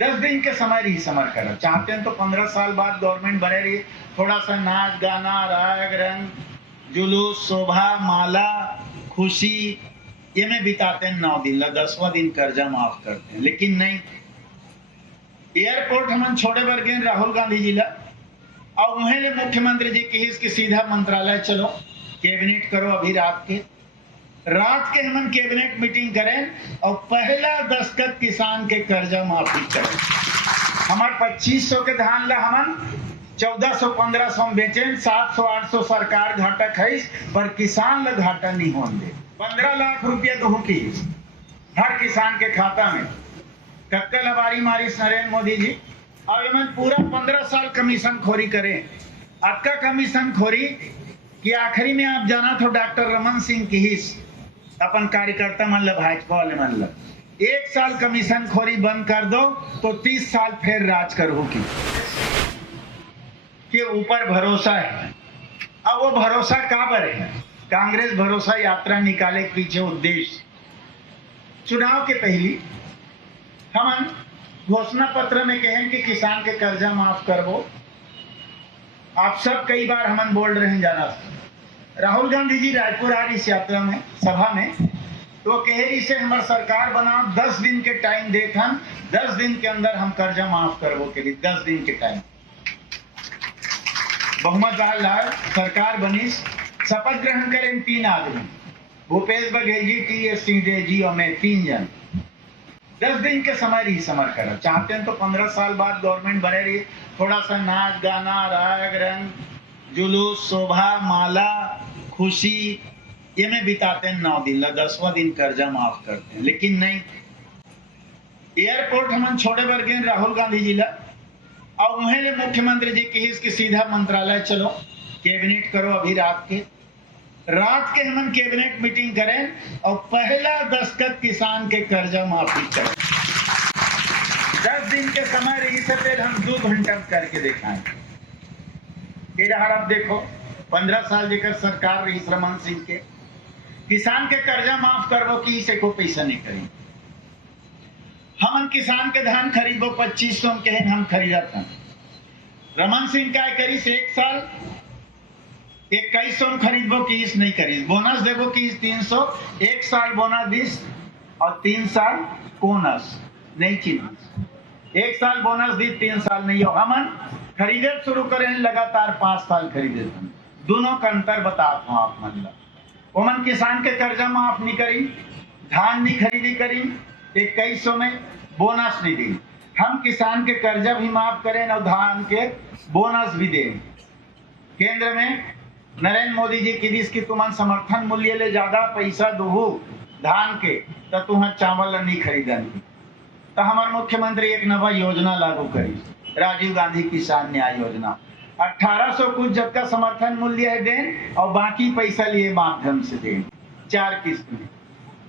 10 दिन के समय रही समर करो चाहते हैं तो 15 साल बाद गवर्नमेंट बने रही, थोड़ा सा नाच गाना राग रंग जुलूस शोभा माला खुशी ये में बिताते हैं 9 दिन, 10वां दिन कर्जा माफ करते हैं। लेकिन नहीं, एयरपोर्ट हम छोड़े बर गए राहुल गांधी जी ला और वहीं ले मुख्यमंत्री जी की सीधा मंत्रालय चलो कैबिनेट करो। अभी रात के हम कैबिनेट मीटिंग करें और पहला दस्तखत किसान के कर्जा माफी करें। हमारे 2500 के धान ला हम 1400-1500 में बेचें, 700-800 सरकार घाटा खाई पर किसान ला घाटा नहीं होने दे। 15 लाख रुपया दो की हर किसान के खाता में कक्कल हमारी मारी नरेंद्र मोदी जी और इमन पूरा 15 साल कमीशन खोरी करें। आपका कमीशन खोरी कि आखिरी में आप जाना तो डॉक्टर रमन सिंह की ही अपन कार्यकर्ता मन भाजपा वाले मन 1 साल कमीशन खोरी बंद कर दो तो 30 साल फिर राज करो की के ऊपर भरोसा है। अब वो भरोसा कहाँ पर है? कांग्रेस भरोसा यात्रा निकाले के पीछे उद्देश्य चुनाव के पहली हम घोषणा पत्र में कहें कि किसान के कर्जा माफ करवो। आप सब कई बार हम बोल रहे हैं जाना। राहुल गांधी जी रायपुर आ रही इस यात्रा में सभा में तो कहे इसे हमारा सरकार बनाओ, 10 दिन के टाइम देख हम 10 दिन के अंदर हम कर्जा माफ करवो के लिए 10 दिन के टाइम बहुमत लाल सरकार बनी। शपथ ग्रहण करें 3 आदमी भूपेश बघेल जी टी.एस. सिंहदेव जी और मैं 3 जन 10 दिन के समय रही समर करो चाहते हैं तो 15 साल बाद गवर्नमेंट बने रही, थोड़ा सा नाच गाना राग रंग जुलूस शोभा माला खुशी ये में बिताते हैं 9 दिन, 10वां दिन कर्जा माफ करते हैं। लेकिन नहीं, एयरपोर्ट हम छोड़े बर गए राहुल गांधी जी ला और वहीं ले मुख्यमंत्री जी की सीधा मंत्रालय चलो कैबिनेट करो। अभी रात के हम कैबिनेट मीटिंग करें और पहला दस्तखत किसान के कर्जा माफी करें। 10 दिन के समय रही से फिर हम 2 घंटा करके दिखाएं। अब देखो 15 साल जेकर सरकार रही रमन सिंह के किसान के कर्जा माफ करवो कि से को पैसा नहीं करें। हम किसान के धान खरीदो 2500 के हम खरीदा था। रमन सिंह क्या करी 1 साल 2100 खरीदबो कि इस नहीं करी, बोनस देवो कि 300 1 साल बोनस 20 और 3 साल बोनस नहीं चीज 1 साल बोनस दी 3 साल नहीं हो। हम खरीदे शुरू करें लगातार 5 साल खरीदे दोनों का अंतर बताता हूँ आप मन ओमन किसान के कर्जा माफ नहीं करी, धान नहीं खरीदी करी 2100 में बोनस नहीं दी। हम किसान के कर्जा भी माफ करें और धान के बोनस भी दें। केंद्र में नरेंद्र मोदी जी की दिस की तुमन समर्थन मूल्य ले ज्यादा पैसा दो धान के तो तुम्हें चावल नहीं खरीदनी तो हमारे मुख्यमंत्री एक नवा योजना लागू करी राजीव गांधी किसान न्याय योजना। 1800 कुछ जब का समर्थन मूल्य है दें और बाकी पैसा लिए माध्यम से दें 4 किस्त में।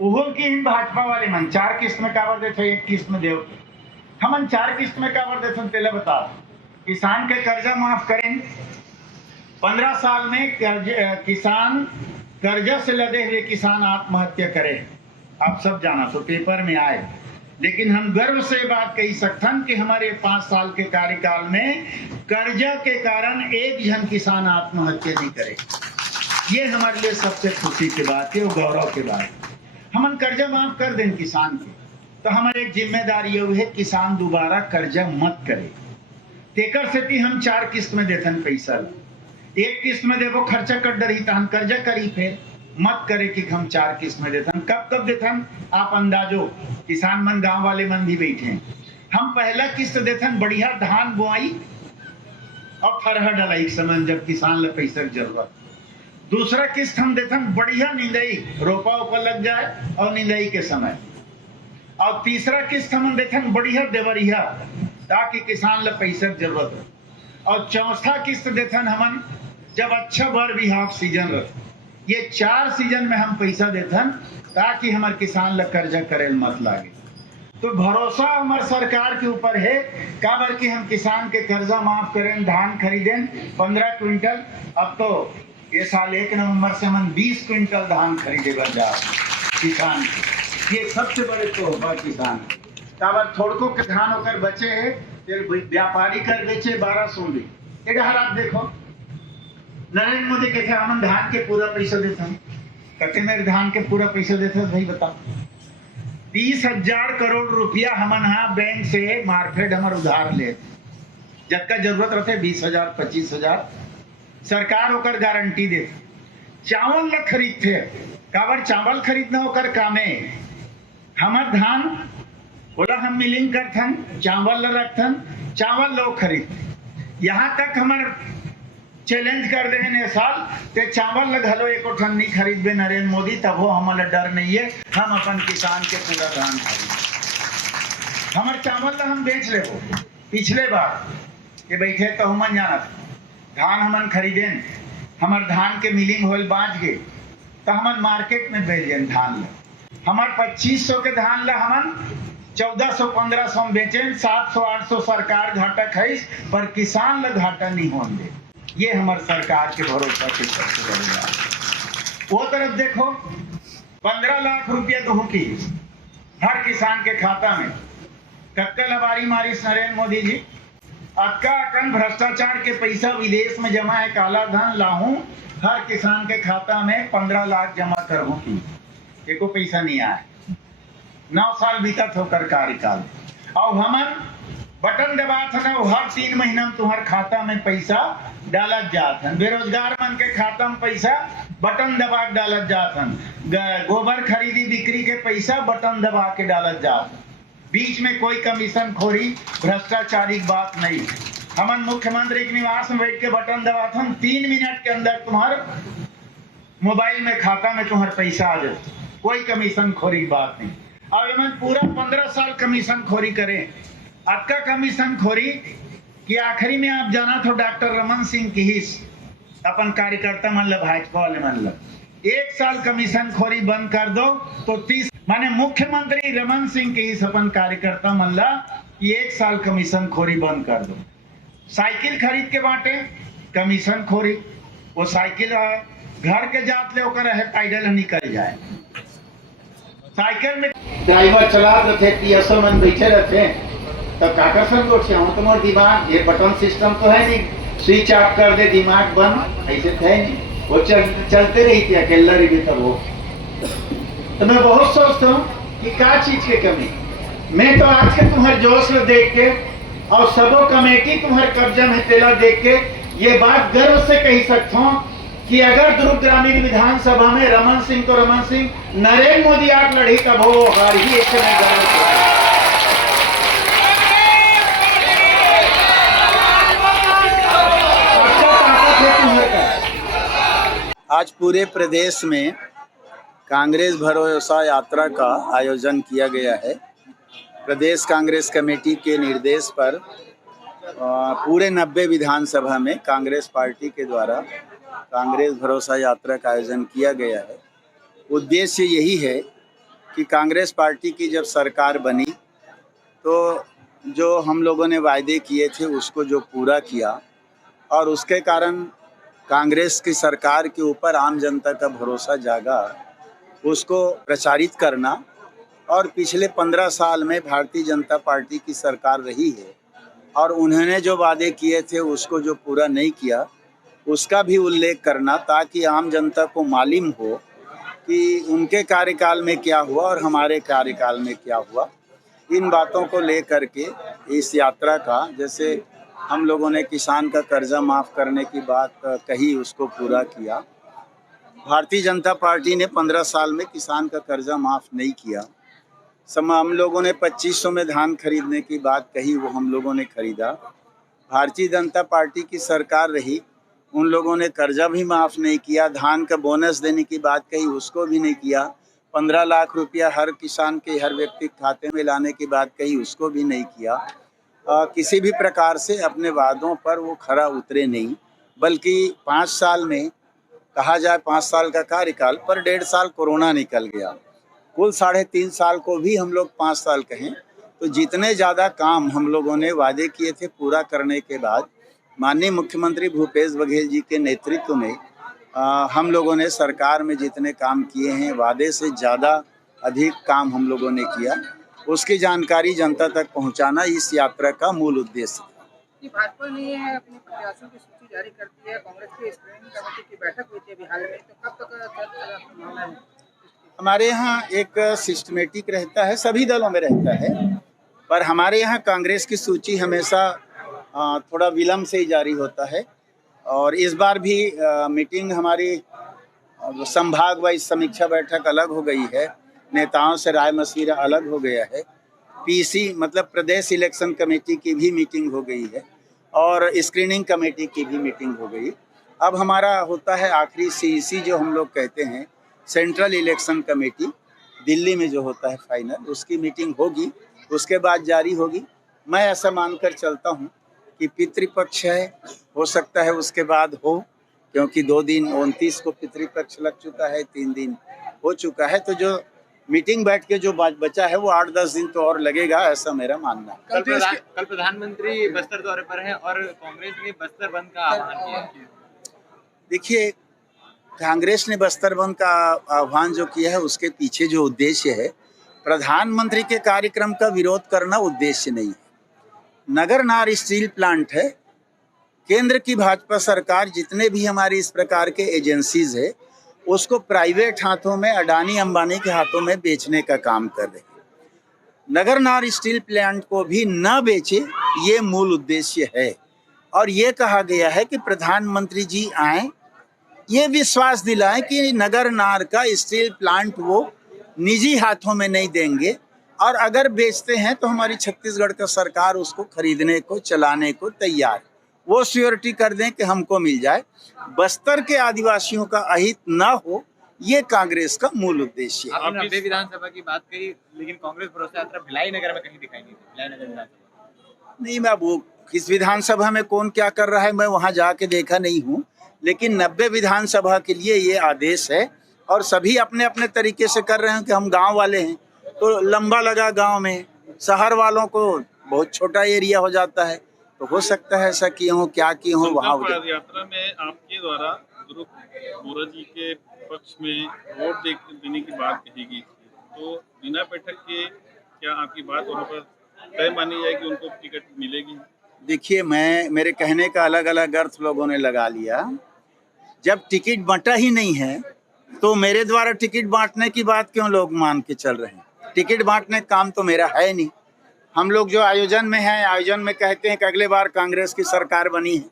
उहो की भाजपा वाले मन 4 किस्त में कावर देते 1 किस्त में देव हम 4 किस्त में कावर देते तेला बता। किसान के कर्जा माफ करें 15 साल में किसान कर्जा से लदे हुए किसान आत्महत्या करे। आप सब जाना तो पेपर में आए, लेकिन हम गर्व से बात कही सकते हैं कि हमारे 5 साल के कार्यकाल में कर्जा के कारण एक जन किसान आत्महत्या नहीं करे। ये हमारे लिए सबसे खुशी की बात है और गौरव की बात है। हम कर्जा माफ कर दें किसान के तो हमारी एक जिम्मेदारी ये है किसान दोबारा कर्जा मत करे। तेकर से हम 4 किस्त में देते पैसा 1 किस्त में देखो खर्चा कर डरी तो हम कर्जा करी फिर मत करे कि हम 4 किस्त में देते कब देते आप अंदाजो। किसान मन गांव वाले मन भी बैठे हम पहला किस्त देते बढ़िया धान बुआई और फरहा डलाई समय जब किसान ले पैसा की जरूरत। दूसरा किस्त हम देते बढ़िया निंदाई रोपा उपा लग जाए और निंदाई के समय। और तीसरा किस्त हम देते बढ़िया देवरिया ताकि किसान ले पैसा की जरूरत हो। और चौथा किस्त देते हम जब अच्छा बर बिहाव सीजन रहे। ये 4 सीजन में हम पैसा देते ताकि हमारे किसान ला कर्जा करे मत लागे। तो भरोसा हमारे सरकार के ऊपर है काबर कि हम किसान के कर्जा माफ करें धान खरीदें 15 क्विंटल। अब तो ये साल 1 नवंबर से हम 20 क्विंटल धान खरीदे बन जा किसान। ये सबसे बड़े तोहफा किसान। काबर थोड़को के धान होकर बचे है, फिर व्यापारी कर बेचे 1200 में। एक हालात देखो, नरेंद्र मोदी कहते हम धान के पूरा पैसा देते हैं, कहते मेरे धान के पूरा पैसा देते हैं, भाई बताओ 30,000 करोड़ रुपया हमन हाँ बैंक से मार्फेड हमर उधार ले, जबका जरूरत रहते 20,000 25,000 सरकार होकर गारंटी दे। चावल ल खरीदते, काबर चावल खरीदना होकर कामे, हमर धान बोला हम मिलिंग करथन, चावल ल रखथन, चावल लोग खरीदते। यहाँ तक हमारे चैलेंज कर दे ने साल ते चावल ल घलो एको ठन नहीं खरीदबे नरेंद्र मोदी, तब वो हमारा डर नहीं है, हम अपन किसान के पूरा धान खरीद। हमारे चावल ल हम बेच ले हो, पिछले बार ये बैठे तो हमन जाना धान हमन खरीदें, हमार धान के मिलिंग होल बाँच गए तो हमन मार्केट में बेचें धान ल, हमार 2500 के धान ल हमन 1400-1500 में बेचें, 700-800 सरकार घाटा खाइस, पर किसान ल घाटा नहीं होने दे। ये हमारे सरकार के भरोसा के सबसे बड़ी बात। वो तरफ देखो 15 लाख रुपया गेहूं की हर किसान के खाता में, कक्का लबारी मारिस नरेंद्र मोदी जी, अक्का अकन भ्रष्टाचार के पैसा विदेश में जमा है, काला धन लाहूं हर किसान के खाता में 15 लाख जमा करहूं की, एको पैसा नहीं आया। 9 साल बीतत होकर कार्यकाल, और हमन बटन दबात हन, हर 3 महीना में तुम्हारे खाता में पैसा डालत जात हन, बेरोजगार मन के खाता में पैसा बटन दबा के डालत जात हन, गोबर खरीदी बिक्री के पैसा बटन दबा के डालत जात, बीच में कोई कमीशन खोरी भ्रष्टाचारी बात नहीं। हमन मुख्यमंत्री के निवास में बैठ के बटन दबाते हम, 3 मिनट के अंदर तुम्हारे मोबाइल में खाता में तुम्हारे पैसा आ जाए, कोई कमीशन खोरी बात नहीं। अब हमन पूरा 15 साल कमीशन खोरी करें, अक्का कमीशन खोरी कि आखिरी में आप जाना तो डॉक्टर रमन सिंह की ही अपन कार्यकर्ता मन ल, भाजपा वाले मन ल 1 साल कमीशन खोरी बंद कर दो तो 30 माने मुख्यमंत्री रमन सिंह के ही अपन कार्यकर्ता मन ला 1 साल कमीशन खोरी बंद कर दो। साइकिल खरीद के बांटे कमीशन खोरी, वो साइकिल घर के जात ले होकर है पैदल निकल जाए, साइकिल में ड्राइवर चला रहे थे, मन बैठे रहते, तब काकर संतोष हूँ तुम्हारे दिमाग, ये बटन सिस्टम तो है नहीं, स्विच ऑफ कर दे दिमाग बंद, ऐसे थे नहीं, वो चलते रही थी अकेला रही तब वो। तो मैं बहुत सोचता हूँ कि क्या चीज की कमी, मैं तो आज के तुम्हारे जोश में देख के और सबो कमेटी तुम्हारे कब्जा में तेला देख के ये बात गर्व से कह सकता हूँ कि अगर दुर्ग ग्रामीण विधानसभा में रमन सिंह तो रमन सिंह, नरेंद्र मोदी आठ लड़ी कब हो हार ही एक आज पूरे प्रदेश में कांग्रेस भरोसा यात्रा का आयोजन किया गया है। प्रदेश कांग्रेस कमेटी के निर्देश पर पूरे 90 विधानसभा में कांग्रेस पार्टी के द्वारा कांग्रेस भरोसा यात्रा का आयोजन किया गया है। उद्देश्य यही है कि कांग्रेस पार्टी की जब सरकार बनी तो जो हम लोगों ने वायदे किए थे उसको जो पूरा किया, और उसके कारण कांग्रेस की सरकार के ऊपर आम जनता का भरोसा जागा, उसको प्रचारित करना। और पिछले 15 साल में भारतीय जनता पार्टी की सरकार रही है और उन्होंने जो वादे किए थे उसको जो पूरा नहीं किया उसका भी उल्लेख करना, ताकि आम जनता को मालूम हो कि उनके कार्यकाल में क्या हुआ और हमारे कार्यकाल में क्या हुआ। इन बातों को लेकर के इस यात्रा का, जैसे हम लोगों ने किसान का कर्जा माफ़ करने की बात कही उसको पूरा किया। भारतीय जनता पार्टी ने 15 साल में किसान का कर्जा माफ़ नहीं किया। हम लोगों ने 2500 में धान खरीदने की बात कही, वो हम लोगों ने खरीदा। भारतीय जनता पार्टी की सरकार रही, उन लोगों ने कर्जा भी माफ़ नहीं किया। धान का बोनस देने की बात कही, उसको भी नहीं किया। 15 लाख रुपया हर किसान के हर व्यक्ति खाते में लाने की बात कही, उसको भी नहीं किया। किसी भी प्रकार से अपने वादों पर वो खरा उतरे नहीं, बल्कि 5 साल में कहा जाए 5 साल का कार्यकाल पर 1.5 साल कोरोना निकल गया। कुल 3.5 साल को भी हम लोग 5 साल कहें तो जितने ज़्यादा काम हम लोगों ने वादे किए थे पूरा करने के बाद माननीय मुख्यमंत्री भूपेश बघेल जी के नेतृत्व में हम लोगों ने सरकार में जितने काम किए हैं वादे से ज़्यादा अधिक काम हम लोगों ने किया। उसकी जानकारी जनता तक पहुंचाना इस यात्रा का मूल उद्देश्य है। कि भाजपा ने अपने प्रत्याशियों की सूची जारी कर दी है। कांग्रेस की स्क्रीनिंग कमेटी की बैठक हुई थी अभी हाल में, तो कब तक चर्चा का संभावना है? हमारे यहाँ एक सिस्टमेटिक रहता है, सभी दलों में रहता है, पर हमारे यहाँ कांग्रेस की सूची हमेशा थोड़ा विलम्ब से ही जारी होता है। और इस बार भी मीटिंग हमारी संभाग वाइज समीक्षा बैठक अलग हो गई है, नेताओं से राय मशविरा अलग हो गया है। पीसी मतलब प्रदेश इलेक्शन कमेटी की भी मीटिंग हो गई है और स्क्रीनिंग कमेटी की भी मीटिंग हो गई। अब हमारा होता है आखिरी सीईसी जो हम लोग कहते हैं, सेंट्रल इलेक्शन कमेटी, दिल्ली में जो होता है फाइनल, उसकी मीटिंग होगी, उसके बाद जारी होगी। मैं ऐसा मानकर चलता हूँ कि पितृपक्ष है, हो सकता है उसके बाद हो, क्योंकि 2 दिन 29 को पितृपक्ष लग चुका है, 3 दिन हो चुका है, तो जो मीटिंग बैठ के जो बचा है वो 8-10 दिन तो और लगेगा, ऐसा मेरा मानना है। कल प्रधानमंत्री बस्तर दौरे पर हैं और कांग्रेस ने बस्तर बंद का आह्वान किया। देखिए, कांग्रेस ने बस्तर बंद का आह्वान जो किया है उसके पीछे जो उद्देश्य है, प्रधानमंत्री के कार्यक्रम का विरोध करना उद्देश्य नहीं है। नगरनार स्टील प्लांट है, केंद्र की भाजपा सरकार जितने भी हमारी इस प्रकार के एजेंसीज है उसको प्राइवेट हाथों में, अडानी अंबानी के हाथों में बेचने का काम कर रही है। नगरनार स्टील प्लांट को भी न बेचे, ये मूल उद्देश्य है। और ये कहा गया है कि प्रधानमंत्री जी आए, ये विश्वास दिलाएं कि नगरनार का स्टील प्लांट वो निजी हाथों में नहीं देंगे, और अगर बेचते हैं तो हमारी छत्तीसगढ़ का सरकार उसको खरीदने को, चलाने को तैयार है। वो श्योरिटी कर दें कि हमको मिल जाए, बस्तर के आदिवासियों का अहित ना हो, ये कांग्रेस का मूल उद्देश्य है। आपने 90 विधानसभा की बात कही, लेकिन कांग्रेस भरोसा यात्रा भिलाई नगर में कहीं दिखाई नहीं दी। भिलाई नगर विधानसभा नहीं, मैं वो किस विधानसभा में कौन क्या कर रहा है मैं वहां जाके देखा नहीं हूं, लेकिन 90 विधानसभा के लिए ये आदेश है और सभी अपने अपने तरीके से कर रहे हैं कि हम गांव वाले हैं तो लंबा लगा गांव में, शहर वालों को बहुत छोटा एरिया हो जाता है, तो हो सकता है ऐसा किए हों, क्या किए हों वहाँ। यात्रा में आपके द्वारा ध्रुव बोरा जी के पक्ष में वोट देने की बात कही गई थी, तो बिना बैठक के क्या आपकी बात वहाँ पर तय मानी जाए कि उनको टिकट मिलेगी? देखिए, मेरे कहने का अलग अलग अर्थ लोगों ने लगा लिया। जब टिकट बंटा ही नहीं है तो मेरे द्वारा टिकट बांटने की बात क्यों लोग मान के चल रहे हैं? टिकट बांटने का काम तो मेरा है नहीं। हम लोग जो आयोजन में हैं, आयोजन में कहते हैं कि अगले बार कांग्रेस की सरकार बनी है,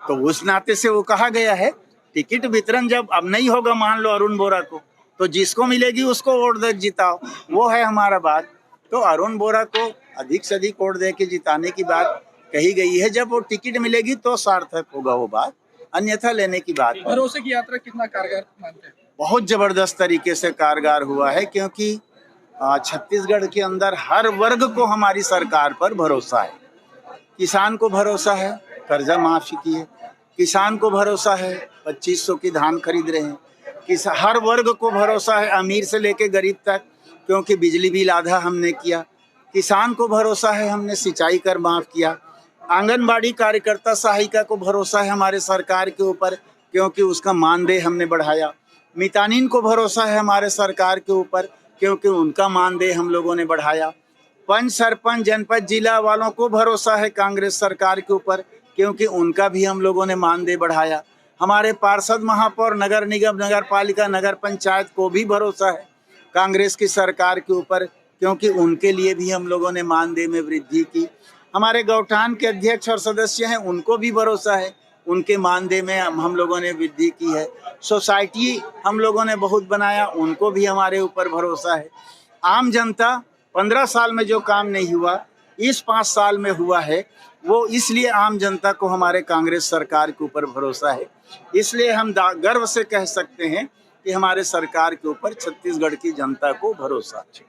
तो उस नाते से वो कहा गया है। टिकट वितरण जब अब नहीं होगा, मान लो अरुण बोरा को, तो जिसको मिलेगी उसको वोट दे जिताओ, वो है हमारा बात। तो अरुण बोरा को अधिक से अधिक वोट दे के जिताने की बात कही गई है। जब वो टिकट मिलेगी तो सार्थक होगा वो बात, अन्यथा लेने की बात। भरोसे की यात्रा कितना कारगर मानते हैं? बहुत जबरदस्त तरीके से कारगर हुआ है, क्योंकि छत्तीसगढ़ के अंदर हर वर्ग को हमारी सरकार पर भरोसा है। किसान को भरोसा है, कर्जा माफी की है, किसान को भरोसा है, 2500 की धान खरीद रहे हैं, हर वर्ग को भरोसा है, अमीर से लेके गरीब तक, क्योंकि बिजली बिल आधा हमने किया। किसान को भरोसा है, हमने सिंचाई कर माफ किया। आंगनबाड़ी कार्यकर्ता सहायिका को भरोसा है हमारे सरकार के ऊपर, क्योंकि उसका मानदेय हमने बढ़ाया। मितानिन को भरोसा है हमारे सरकार के ऊपर, क्योंकि उनका मानदेय हम लोगों ने बढ़ाया। पंच, सरपंच, जनपद, जिला वालों को भरोसा है कांग्रेस सरकार के ऊपर, क्योंकि उनका भी हम लोगों ने मानदेय बढ़ाया। हमारे पार्षद, महापौर, नगर निगम, नगर पालिका, नगर पंचायत को भी भरोसा है कांग्रेस की सरकार के ऊपर, क्योंकि उनके लिए भी हम लोगों ने मानदेय में वृद्धि की। हमारे गौठान के अध्यक्ष और सदस्य हैं, उनको भी भरोसा है, उनके मानदेय में हम लोगों ने वृद्धि की है। सोसाइटी हम लोगों ने बहुत बनाया, उनको भी हमारे ऊपर भरोसा है। आम जनता 15 साल में जो काम नहीं हुआ, इस 5 साल में हुआ है, वो इसलिए आम जनता को हमारे कांग्रेस सरकार के ऊपर भरोसा है। इसलिए हम गर्व से कह सकते हैं कि हमारे सरकार के ऊपर छत्तीसगढ़ की जनता को भरोसा है।